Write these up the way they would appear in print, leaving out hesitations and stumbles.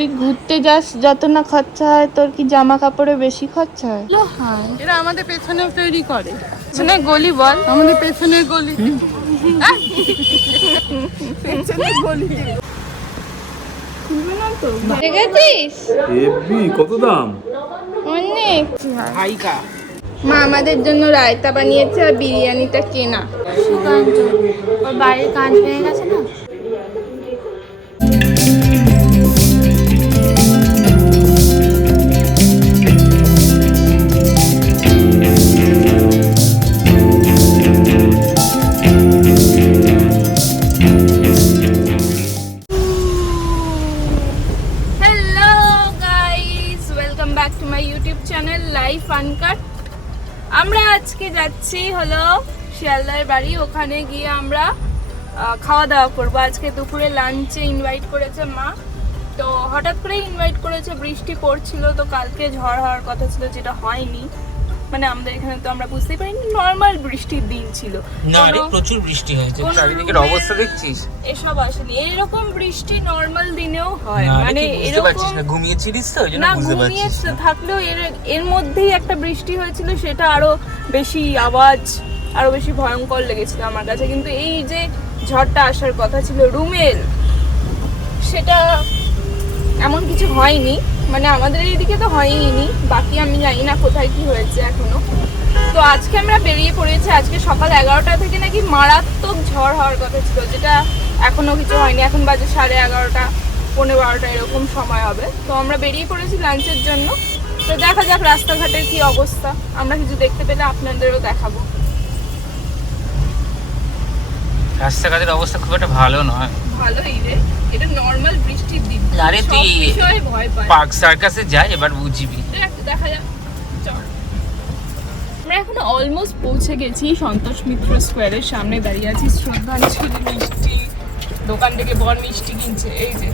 তুই ঘুরতে যাস, যত না খরচা হয় তোর কি জামা কাপড়ে বেশি খরচা হয়? এরা আমাদের পেছনেও তৈরি করে। পেছনে গলি বল, আমাদের পেছনের গলি, পেছনের গলি দেখেছিস হেভি, কত দাম? অনেক। ভাইকা মা আমাদের জন্য রায়তা বানিয়েছে আর বিরিয়ানিটা কেনা। সুকান্ত ওর বাড়ির কাজ হয়ে গেছে না। Hello guys, welcome back to my YouTube channel life uncut. আমরা আজকে যাচ্ছি হলো শিয়ালদার বাড়ি। ওখানে গিয়ে আমরা খাওয়া দাওয়া করবো। আজকে দুপুরে লাঞ্চে ইনভাইট করেছে মা, তো হঠাৎ করে ইনভাইট করেছে। বৃষ্টি পড়ছিল, তো কালকে ঝড় হওয়ার কথা ছিল, যেটা হয়নি। মানে আমাদের এখানে তো আমরা বুঝতেই পারিনি, নর্মাল বৃষ্টির দিন ছিল না রে, প্রচুর বৃষ্টি হয়েছে। চারিদিকের অবস্থা দেখছিস? এসব আসলে এরকম বৃষ্টি নর্মাল দিনেও হয়, না রে, মানে তুই বুঝতে এরকম পারছিস না, ঘুমিয়েছিলিস তো ওই জন্য না। বুঝতে ঘুমিয়ে পারছিস না। থাকলেও এর মধ্যেই একটা বৃষ্টি হয়েছিল, সেটা আরো বেশি আওয়াজ, আরো বেশি ভয়ঙ্কর লেগেছিল আমার কাছে। কিন্তু এই যে ঝড়টা আসার কথা ছিল রুমের, সেটা এমন কিছু হয়নি। মানে আমাদের এইদিকে তো হয়নি, বাকি আমি জানি না কোথায় কি হয়েছে এখনো। তো আজকে আমরা বেরিয়ে পড়েছি। আজকে সকাল 11টা থেকে নাকি মারাত্মক ঝড় হওয়ার কথা ছিল, যেটা এখনো কিছু হয়নি। এখন বাজে 11:30, 11:15 এরকম সময় হবে। তো আমরা বেরিয়ে পড়েছি লাঞ্চের জন্য। তো দেখা যাক রাস্তাঘাটের কি অবস্থা। আমরা কিছু দেখতে পেলে আপনাদেরও দেখাবো। রাস্তাঘাটের অবস্থা খুব একটা ভালো নয়। ভালোই রে, এটা নর্মাল বৃষ্টির দিন। আরে তুই সব বিষয়ে ভয় পাই। পার্ক সার্কাসে যাই, এবার বুঝবি। দেখা যাক, চল। আমরা এখন অলমোস্ট পৌঁছে গেছি। সন্তোষ মিত্র স্কোয়ারের সামনে দাঁড়িয়ে আছি। শ্রদ্ধাঞ্জলি মিষ্টি দোকান থেকে বর মিষ্টি কিনছে। এই যে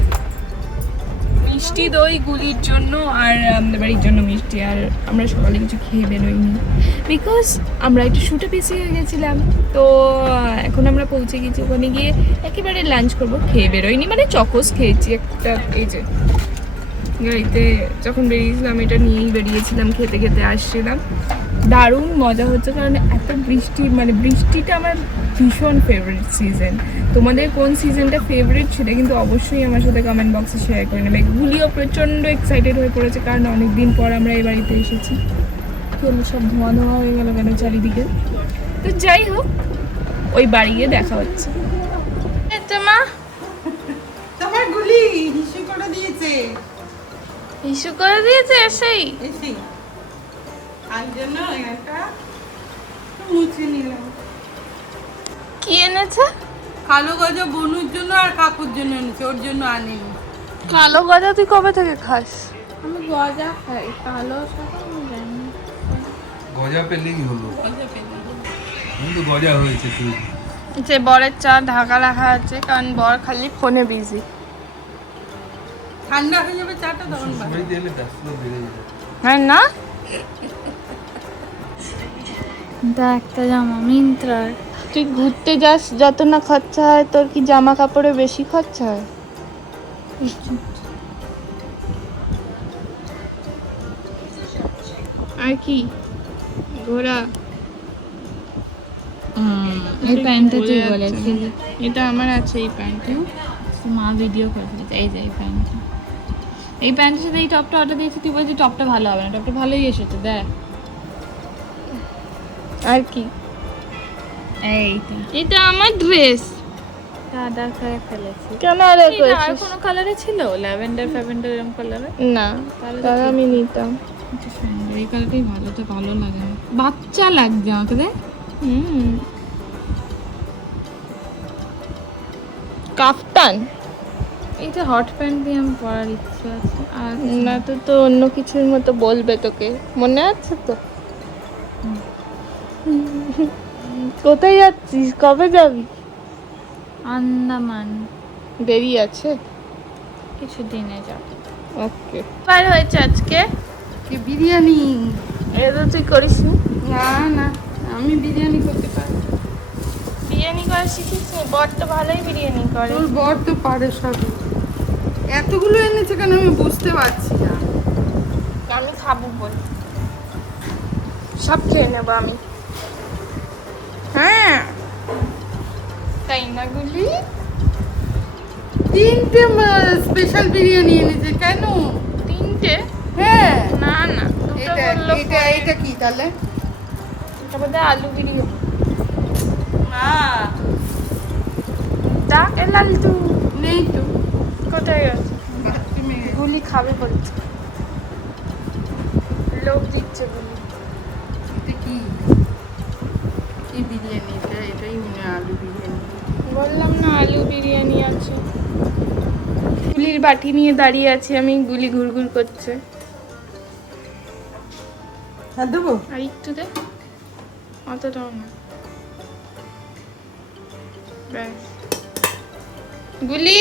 মিষ্টি, দই গুলির জন্য আর আমাদের বাড়ির জন্য মিষ্টি। আর আমরা সকালে কিছু খেয়ে বেরোইনি, বিকজ আমরা একটু শুটে বিজি হয়ে গেছিলাম। তো এখন আমরা পৌঁছে গেছি। ওখানে গিয়ে একেবারে লাঞ্চ করবো। খেয়ে বেরোইনি, মানে চকোস খেয়েছি একটা। এই যে গাড়িতে যখন বেরিয়েছিলাম এটা নিয়েই বেরিয়েছিলাম, খেতে খেতে আসছিলাম। দারুণ মজা হচ্ছে, কারণ এত বৃষ্টি, মানে বৃষ্টিটা আমার ভীষণ ফেভারিট সিজন। তোমাদের কোন সিজনটা ফেভারিট সেটা কিন্তু অবশ্যই আমার সাথে কমেন্ট বক্সে শেয়ার করে নেবে। গুলিও প্রচণ্ড এক্সাইটেড হয়ে পড়েছে, কারণ অনেকদিন পর আমরা এই বাড়িতে এসেছি। চলো, সব ধোঁয়া ধোঁয়া হয়ে গেল কেন চারিদিকে। তো যাই হোক, ওই বাড়ি গিয়ে দেখা হচ্ছে। মা তোমার গুলি হিসু করে দিয়েছে, ইস্যু করে দিয়েছে এসেই। এসে আর জন্য একটা মুছে নিলাম। কি এনেছে? কালো গজা বনুর জন্য আর কাকুর জন্য এনেছে, ওর জন্য আনেনি। কালো গজা তুই কবে থেকে খাস? আমি গজা খাই, কালো শাক আমি জানি না। গজা পেলেই হলো, গজা পেলাম। কিন্তু গজা হয়েছে তুই। যে বরের চা ঢাকা রাখা আছে, কারণ বর খালি ফোনে বিজি। ঠান্ডা হয়ে যাবে চাটা তখন বানাবো। বাড়িতে এলে ব্যস্ততা বেড়ে যাবে। হ্যাঁ না, একটা জামা মিন্ত্রার। তুই ঘুরতে যাস, যত না খরচা হয় তোর কি জামা কাপড়ে বেশি খরচা হয়? আর কি ঘোরা? এই প্যান্টটা তুই বলেছিলি, এটা আমার আছে। এই প্যান্টটা মা ভিডিও করে দিয়েছে। এই যে এই প্যান্টটা, এই প্যান্টের সাথে এই টপটা অর্ডার দিয়েছি। তুই বলছিস টপটা ভালো হবে না, টপটা ভালোই এসেছে দেখ। আর কি? এইটা এটা আমার ড্রেস। সাদা করে ফেলেছি। কেন আর এটা আর করেছিস? কোনো কালারে ছিল? ল্যাভেন্ডার ফ্যাভেন্ডার এরকম কালারে? না, তাহলে তাহলে আমি নিতাম। আচ্ছা সুন্দর, এই কালারটাই ভালো। তো ভালো লাগে না, বাচ্চা লাগছে আমাকে রে। কাফতান এইটা হট প্যান্ট দিয়ে আমি পরার ইচ্ছে আছে। আর না তো, তো অন্য কিছুর মতো বলবে তোকে, মনে আছে তো? কোথায় যাচ্ছিস? কবে যাবি? আন্দামান দেরি আছে, কিছু দিনে যাব। ওকে। বার হয়েছে আজকে কি বিরিয়ানি? এটা তুই করিস নি? না না, আমি বিরিয়ানি করতে পারি। বিরিয়ানি করা শিখিস নি? বর তো ভালোই বিরিয়ানি করে। তোর বর তো পারে সব। এতগুলো এনেছে কেন আমি বুঝতে পারছি না। আমি খাবো বলে সব খেয়ে নেবো আমি। হ্যাঁ তাই না গুলি? 3টে স্পেশাল বিরিয়ানি এনেছে কেন? 3টে? হ্যাঁ, না না, দুটো এটা বললো এটা এটা কি তাহলে? এটা বোধহয় আলু বিরিয়ানি। না, ডাক লালটু নেই তো। কোথায় গেছে? তুমি গুলি খাবে বলছে, লোভ দিচ্ছে গুলি। এটা কি কি বিরিয়ানি? এটাই মনে হয় আলু বিরিয়ানি। বললাম না আলু বিরিয়ানি আছে। গুলির বাটি নিয়ে দাঁড়িয়ে আছি আমি, গুলি ঘুরঘুর করছে। হ্যাঁ দেবো। আর একটু দে, অতটাও না। ব্যাস। গুলি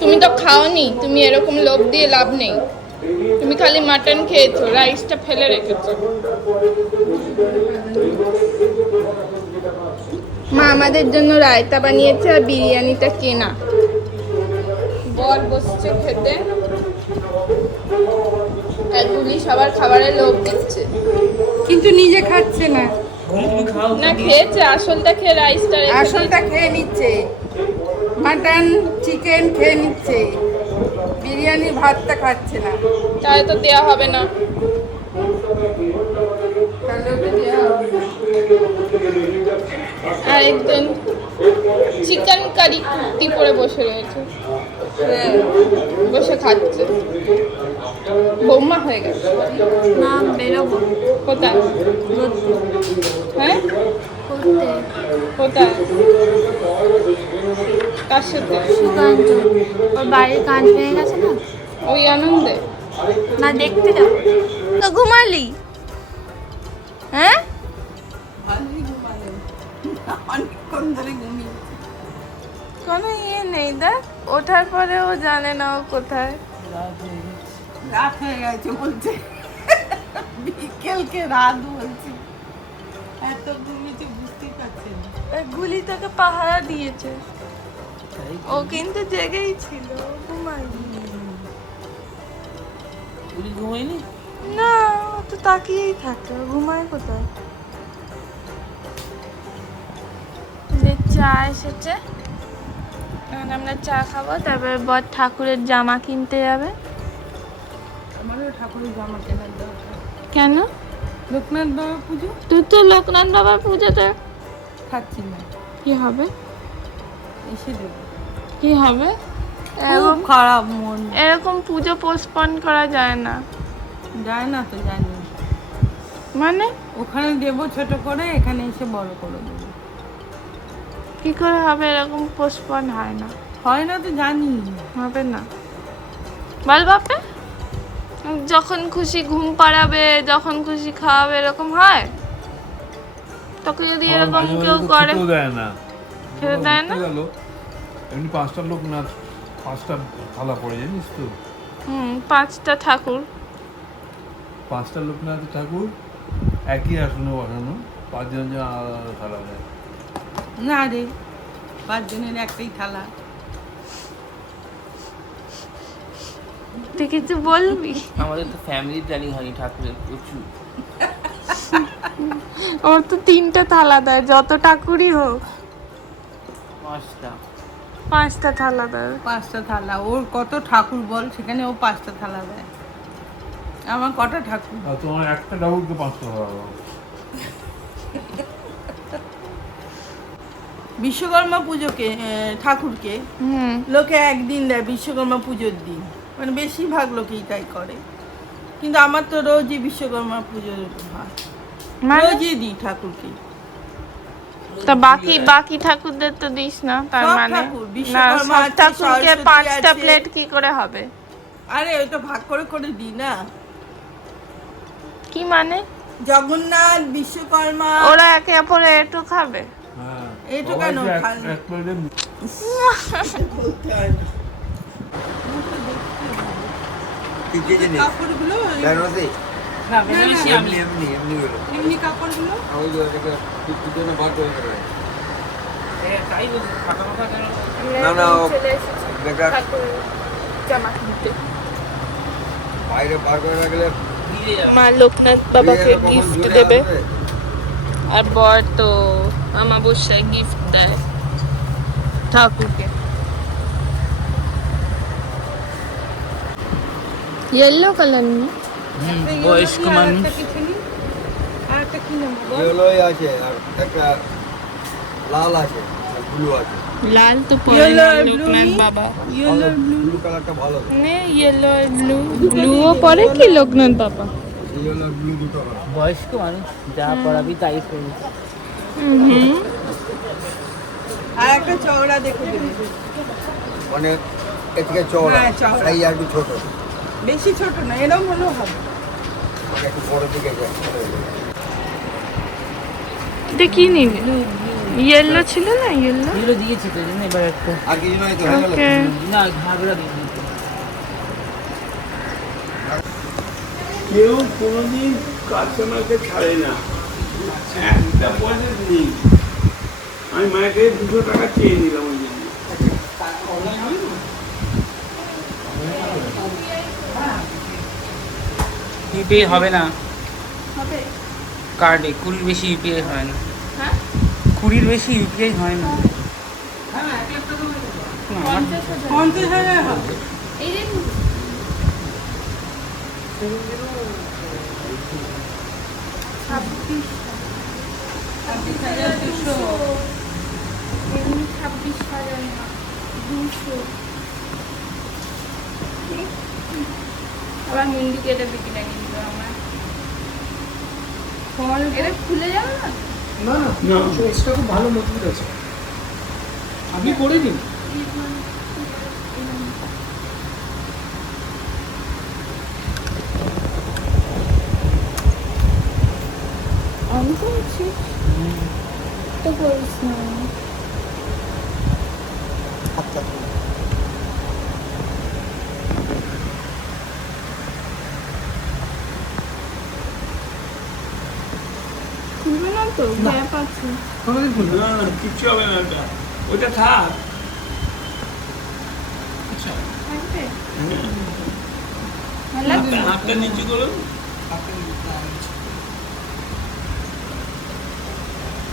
তুমি তো খাওনি, তুমি এরকম লোভ দিয়ে লাভ নেই। তুমি খালি মাটন খেয়েছো, রাইসটা ফেলে রেখেছো। মা আমাদের জন্য রায়তা বানিয়েছে আর বিরিয়ানিটা কেনা। বর বসছে খেতে, আর গুলি সবার খাবারে লোভ দিচ্ছে। কিন্তু নিজে খাচ্ছে না, না খেয়েছে, আসলটা খেয়ে রাইসটা রেখে আসলটা খেয়ে নিচ্ছে। মাটন চিকেন খেয়ে নিচ্ছে, বিরিয়ানি ভাতটা খাচ্ছে না। তাহলে তো দেওয়া হবে না। তাহলে ওকে দেওয়া হবে না। আর একজন চিকেন কারি কুর্তি পরে বসে রয়েছে, হ্যাঁ। বসে খাচ্ছে। বৌমা হয়ে গেছে। না বেরোবো কোথায়? হ্যাঁ করতে কোথায়? কার সাথে? সুকান্ত ওর বাড়ির কাজ হয়ে গেছে না, ওই আনন্দে? না দেখতে যাবো। তো ঘুমালি? হ্যাঁ ভালোই ঘুমালেন, অনেকক্ষণ ধরে ঘুমিয়ে। কোনো ইয়ে নেই, দেখ ওঠার পরেও জানে না ও কোথায়। রাত হয়ে গেছে বলছে, বিকেলকে রাত বলছে। এত ঘুমিয়েছে বুঝতেই পারছেন। গুলি তোকে পাহারা দিয়েছে, ও কিন্তু জেগেই ছিল, ঘুমায়নি। গুলি ঘুমায়নি? না ও তো তাকিয়েই থাকে, ও ঘুমায় কোথায়? যে চা এসেছে, এখন আমরা চা খাবো, তারপরে বর ঠাকুরের জামা কিনতে যাবে। আমারও ঠাকুরের জামা কেনার দরকার। কেন? লোকনাথ বাবা পুজো তুই তো লোকনাথ বাবার পুজোতে খাচ্ছি না, কি হবে? এসে দেবো। কি হবে? খুব খারাপ মন, এরকম পুজো পোস্টপন করা যায় না। যায় না তো জানি। মানে ওখানে দেবো ছোট করে, এখানে এসে বড় করে দেবো। কি করে হবে? এরকম পোস্টপন হয় না, হয় না তো জানি। হবে না। বল বাপে, যখন খুশি ঘুম পাড়াবে, যখন খুশি খাওয়াবে, এরকম হয়? তোকে যদি এরকম কেউ করে, খেতেও দেয় না। খেতে দেয় না? গেল এমনি 5টা লোক না, 5টা থালা পড়ে, জানিস তো? 5টা ঠাকুর, 5টা লোকনাথ ঠাকুর একই আসনে বসানো, 5 জন আলাদা আলাদা থালা দেয়। না রে, 5 জনের একটাই থালা। তুই কিছু বলবি? আমাদের তো ফ্যামিলি প্ল্যানিং হয়নি, ঠাকুরের প্রচুর। ওর তো 3টা থালা দেয়, যত ঠাকুরই হোক 5টা 5টা থালা দেয়। 5টা থালা, ওর কত ঠাকুর বল, সেখানে ও 5টা থালা দেয়। আমার কটা ঠাকুর? আর তোমার একটা ঠাকুরকে 5টা থালা দাও। বিশ্বকর্মা পুজোকে ঠাকুরকে লোকে একদিন দেয়, বিশ্বকর্মা পুজোর দিন, মানে বেশিরভাগ লোকেই তাই করে। কিন্তু আমার তো রোজই বিশ্বকর্মা পুজো হয়, মানে রোজই দিই ঠাকুরকে। তা বাকি ঠাকুরদের তো দিস না, তার সব মানে ঠাকুর, না, বিশ্বকর্মা সব আছে, ঠাকুরকে সরস্বতী 5টা আছে। প্লেট কি করে হবে? আরে ওই তো ভাগ করে করে দিই না। কি মানে? জগন্নাথ, বিশ্বকর্মা, ওরা একে অপরে একটু খাবে? হ্যাঁ, এইটা সবাই কেন যে এক- খালি? এক প্লেটে বলতে হয় না। তুই কে জানিস? কাপড়গুলো জানোসে না বেনারসি আমি এমনি এমনি হলো এমনি কাপড়গুলো ওই যে এটা পিছনে বার করে দেবে তাই বলছি ফাঁকা ফাঁকা কেন না, না, ও চলে এসেছি বেকার। ঠাকুরের জামা কিনতে। বাইরে বার করে রাখলে দিয়ে যাবে মা লোকনাথ বাবাকে দিয়ে কখন গিফট ঝুলে দেবে আসবে? আর বর তো আমাবস্যায় গিফট দেয় ঠাকুরকে। ইয়েলো কালার নিয়ে বয়স্ক মানুষ আর একটা কি নাম ইয়েলোই আছে আর একটা লাল আছে আর ব্লু আছে লাল তো পরে Yellow না আর blue লোকনাথ নেই? বাবা ইয়েলো ব্লু কালারটা ভালো নে ইয়েলো আর ব্লু ব্লুও পরে কি লোকনাথ বাবা? ইয়েলো আর ব্লু দুটো কালার বয়স্ক মানুষ যা পড়াবি তাই করবি আর একটা চওড়া দেখে দেবে মানে এর থেকে চওড়া হ্যাঁ, চওড়া। এই আর একটু ছোট বেশি ছোট না এরকম হলেও হবে মানে একটু বড় দিকে যায় দেখি নিবি ইয়েলো ছিল না ইয়েলো এগুলো দিয়েছি তো জন্য এবার একটা আর কিছু নয় তো হয়ে গেল ওকে না ঘাগরা দিয়ে দিয়েছি। কেউ কোনোদিন কাস্টমারকে ছাড়ে না, একটা পয়সা নেই। আমি মায়ের 200 টাকা চেয়ে নিলাম ওই জন্য। ইউপিআই হবে না কার্ডে 20 বেশি ইউপিআই হয় না। 20 বেশি ইউপিআই হয় না। আমার 50,000 হবে আবার মুন্ডিকে এটা বিক্রি লাগিয়ে দিল আমার এটা খুলে যাবে না না চয়েসটা খুব ভালো মজবুত আছে আপনি করে দিন আমি করছি তো করিস না খুলবে না তো গ্যাপ আছে না কিচ্ছু হবে না, ওটা ওটা থাক। থাকবে ভালো লাগবে হাতটা নিচু করুন।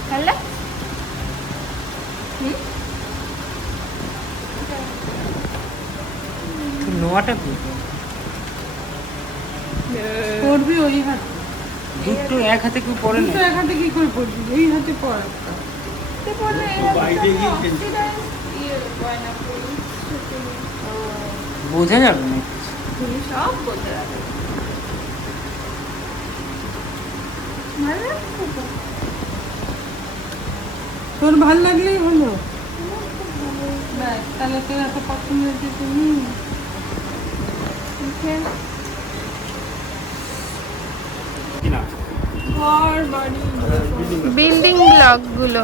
ভালো লাগবে নোয়াটা কি পড়বি ওই হাতে দুটো এক হাতে কেউ পড়ে না। দুটো এক হাতে কি করে পড়বি এই হাতে পড় বাইরে গিয়ে খেলছি। বোঝা যাবে না সব বলতে যাবে ভালো লাগছে তো? তোর ভাল লাগলেই হলো ব্যাস তাহলে তোর এত পছন্দ হয়েছে তুমি ঘর বাড়ি বিল্ডিং ব্লক গুলো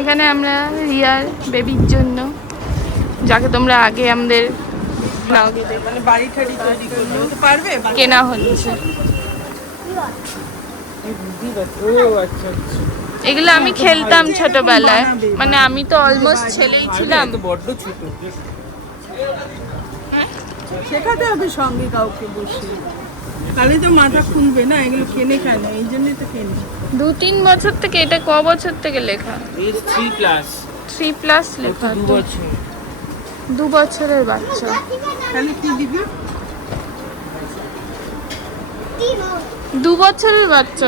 এখানে আমরা রিয়ার বেবির জন্য যাকে তোমরা আগে আমাদের ব্লগে মানে বাড়ি ঠাড়ি তৈরি করলে তো পারবে কেনা হচ্ছে এগুলো আমি খেলতাম ছোটবেলায় মানে আমি তো অলমোস্ট ছেলেই ছিলাম বড্ড ছোট শেখাতে হবে সঙ্গে কাউকে বসে তাহলে তো মাথা খুলবে না এগুলো কেনে কেন এই জন্যই তো কেনে 2-3 বছর থেকে এটা ক বছর থেকে লেখা এজ 3 প্লাস 3+ লেখা 2 বছর 2 বছরের বাচ্চা তাহলে কি দিবি 2 বছরের বাচ্চা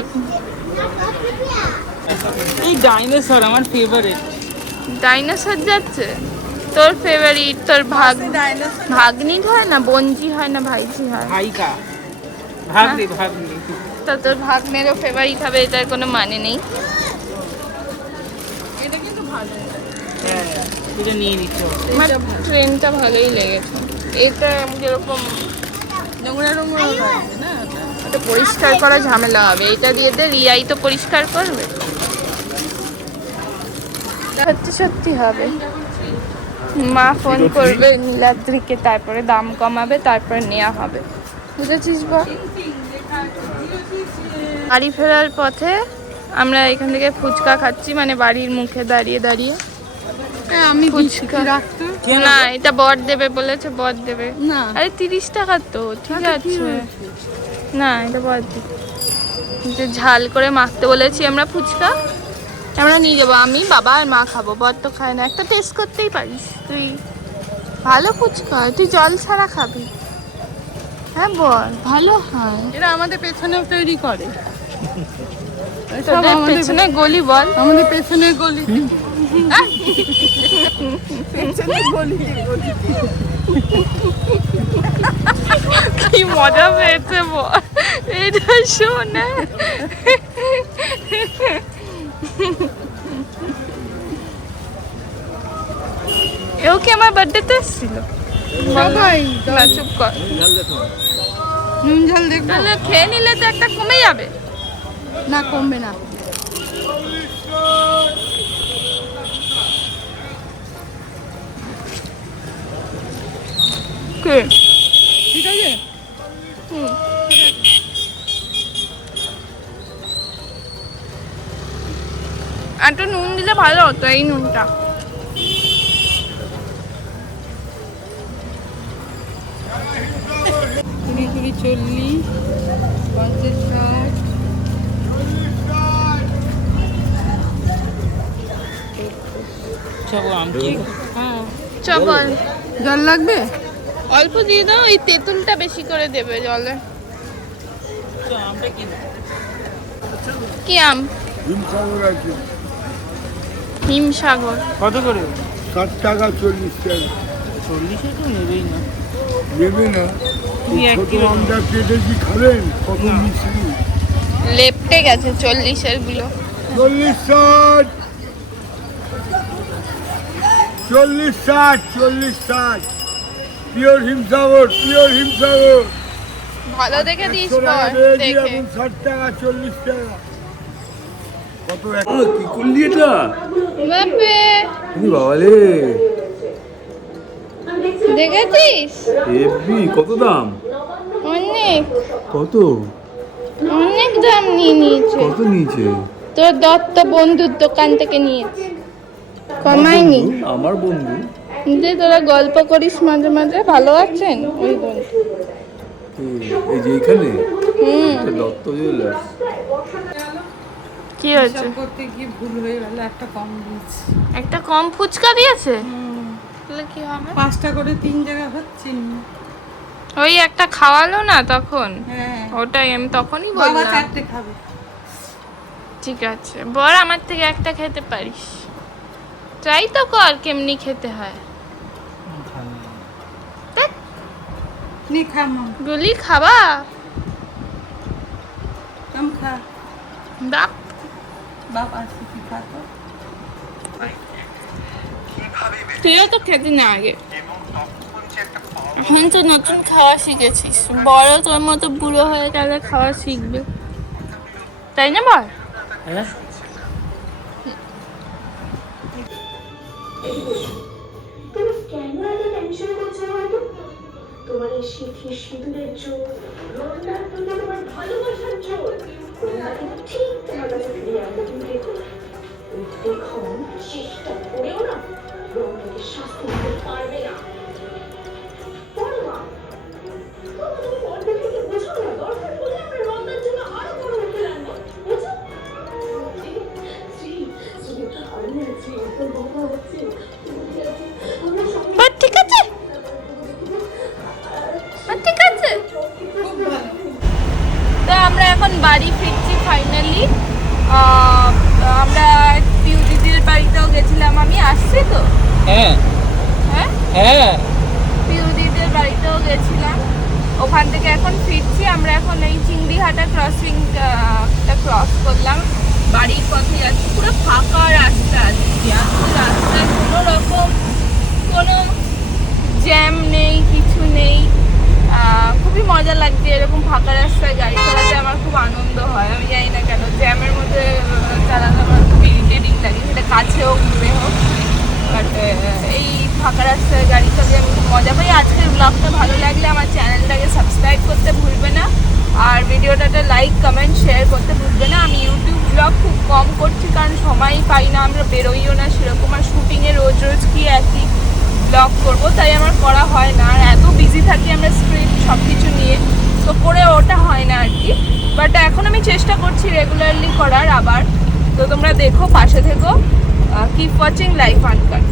এই ডাইনোসর আমার ফেভারিট। ডাইনোসর যাচ্ছে তোর ফেভারিট তোর ভাগ্নি হয় না বঞ্জি হয় না ভাইজি হয় ভাইকা ভাগনি ভাগনি তা তোর ভাগ্নেরও ফেভারিট হবে এটার কোনো মানে নেই এটা কিন্তু ভালো হ্যাঁ এটা নিয়ে নিচ্ছে আমার ট্রেনটা ভালোই লেগেছে এটা যেরকম নোংরা নোংরা হয় না এটা পরিষ্কার করা ঝামেলা হবে এটা দিয়ে দে রিয়াই তো পরিষ্কার করবে সত্যি সত্যি হবে মা ফোন করবে নীলাদ্রিকে, তারপরে দাম কমাবে, তারপরে নেওয়া হবে। বুঝেছিস বল? বাড়ি ফেরার পথে আমরা এখান থেকে ফুচকা খাচ্ছি, মানে বাড়ির মুখে দাঁড়িয়ে দাঁড়িয়ে। আমি ফুচকা না, এটা বর দেবে বলেছে, বর দেবে। না আরে 30 টাকা তো, ঠিক আছে। না, এটা বর দেবে। যে ঝাল করে মাখতে বলেছি আমরা ফুচকা, আমরা নিয়ে যাবো। আমি, বাবা আর মা খাবো, বর তো খায় না। একটা টেস্ট করতেই পারিস তুই, ভালো ফুচকা। তুই জল ছাড়া খাবি? হ্যাঁ বল, ভালো হয়। এরা আমাদের পেছনেও তৈরি করে, তোদের পেছনে গলি বল। আমাদের পেছনের গলি পেছনের গলি কি মজা পেয়েছে বল এটা শোনে। এও কি আমার বার্থডেতে এসেছিল? সবাই না, চুপ কর। নুন ঝাল দেখবো তাহলে খেয়ে নিলে তো একটা কমে যাবে। না, কমবে না। কে? ঠিক আছে, একটু নুন দিলে ভালো হতো, এই নুনটা। কুড়ি কুড়ি 40, 50, 60। সব আমকি চল, জল লাগবে? অল্প দিয়ে দাও, এই তেঁতুলটা বেশি করে দেবে জলে। আমটা কি কি আম? হিমসাগর আছে হিমসাগর। কত করে? 60 টাকা 40 টাকা 40-এ তো নেবেই না। নেবে না। তুমি এক ছোট কিলো আমটা কেটে কি খাবেন? কত মিষ্টি। লেপটে গেছে 40-এর গুলো। 40 60 40 60 40 60 পিওর হিমসাগর, পিওর হিমসাগর। ভালো দেখে দিস 100 টাকা বল, পেয়েছি, দেখে। এখন 60 টাকা 40 টাকা। কত কি করলি এটা? বাপে, বাবালে, দেখেছিস? হেভি। কত দাম? অনেক কত অনেক দাম নিয়ে নিয়েছে। কত নিয়েছে? তোর দত্ত বন্ধুর দোকান থেকে নিয়েছে, কমায়নি। আমার বন্ধু? যে তোরা গল্প করিস মাঝে মাঝে, ভালো আছেন ওই বন্ধু। এই যে এখানে হুম, দত্ত জুয়েলার্স। কি হয়েছে? হিসাব করতে গিয়ে ভুল হয়ে গেল, একটা কম দিয়েছি। একটা কম ফুচকা দিয়েছে, তাহলে কি হবে? 5টা করে 3 জায়গা হচ্ছে। ওই একটা খাওয়ালো না তখন, হ্যাঁ, ওটাই আমি তখনই বাবা বললাম। 4টে খাবে। ঠিক আছে, বর আমার থেকে একটা খেতে পারিস, ট্রাই তো কর কেমনি খেতে হয়। দেখ, নি খা মা, গুলি খাবা? কম খা। বাপ, বাবা আসি কি খা তো। তুইও তো খেতে না আগে, এখন তো নতুন খাওয়া শিখেছিস। বড় তোর মতো বুড়ো হয়ে গেলে খাওয়া শিখবে, তাই না বল? হ্যাঁ তুমি কেন এত টেনশন করছো বলতো? তোমার এই সিঁথির সিঁদুরের জোর, রোজগার থেকে তোমার ভালোবাসার জোর, রোজগার কিন্তু ঠিক তোমার কাছে ফিরে আসবে। তুমি দেখো, দেখো চেষ্টা করেও না রোজগারকে শাস্তি দিতে পারবে না। বলো মা, তুমি পর্দা থেকে বোঝো না, দরকার পড়লে আমরা রোজগার জন্য আরো বড় হোটেল আনবো, বুঝো? শ্রী শ্রী আমি আছি, তোর বাবা হচ্ছে, বাট ঠিক আছে, বাট ঠিক আছে। তো আমরা এখন বাড়ি ফিরছি ফাইনালি। আমরা পিউ দিদির বাড়িতেও গেছিলাম, আমি আসছি তো। হ্যাঁ হ্যাঁ, হ্যাঁ পিউ দিদির বাড়িতেও গেছিলাম, ওখান থেকে এখন ফিরছি। আমরা এখন এই চিংড়িহাটা ক্রসিংটা ক্রস করলাম, বাড়ির পথে যাচ্ছি। পুরো ফাঁকা রাস্তা আজকে, রাস্তায় কোনো রকম কোনো জ্যাম নেই, কিছু নেই। খুবই মজা লাগছে এরকম ফাঁকা রাস্তায় গাড়ি চালাতে, আমার খুব আনন্দ হয়। আমি জানি না কেন, জ্যামের মধ্যে চালাতে আমার খুব ইরিটেটিং লাগে, সেটা কাছে হোক দূরে হোক। বাট এই ফাঁকা রাস্তায় গাড়ি চালিয়ে আমি খুব মজা পাই। আজকের ব্লগটা ভালো লাগলে আমার চ্যানেলটাকে সাবস্ক্রাইব করতে ভুলবে না, আর ভিডিওটাতে লাইক কমেন্ট শেয়ার করতে ভুলবে না। আমি ইউটিউব ব্লগ খুব কম করছি কারণ সময়ই পাই না, আমরা বেরোইও না সেরকম, আর শুটিংয়ে রোজ রোজ কি একই ব্লগ করবো, তাই আমার করা হয় না। আর এত বিজি থাকি আমরা স্ক্রিপ্ট সব কিছু নিয়ে, তো করে ওটা হয় না আর কি। বাট এখন আমি চেষ্টা করছি রেগুলারলি করার আবার। তো তোমরা দেখো, পাশে থেকো, কিপ ওয়াচিং লাইফ আনকাট।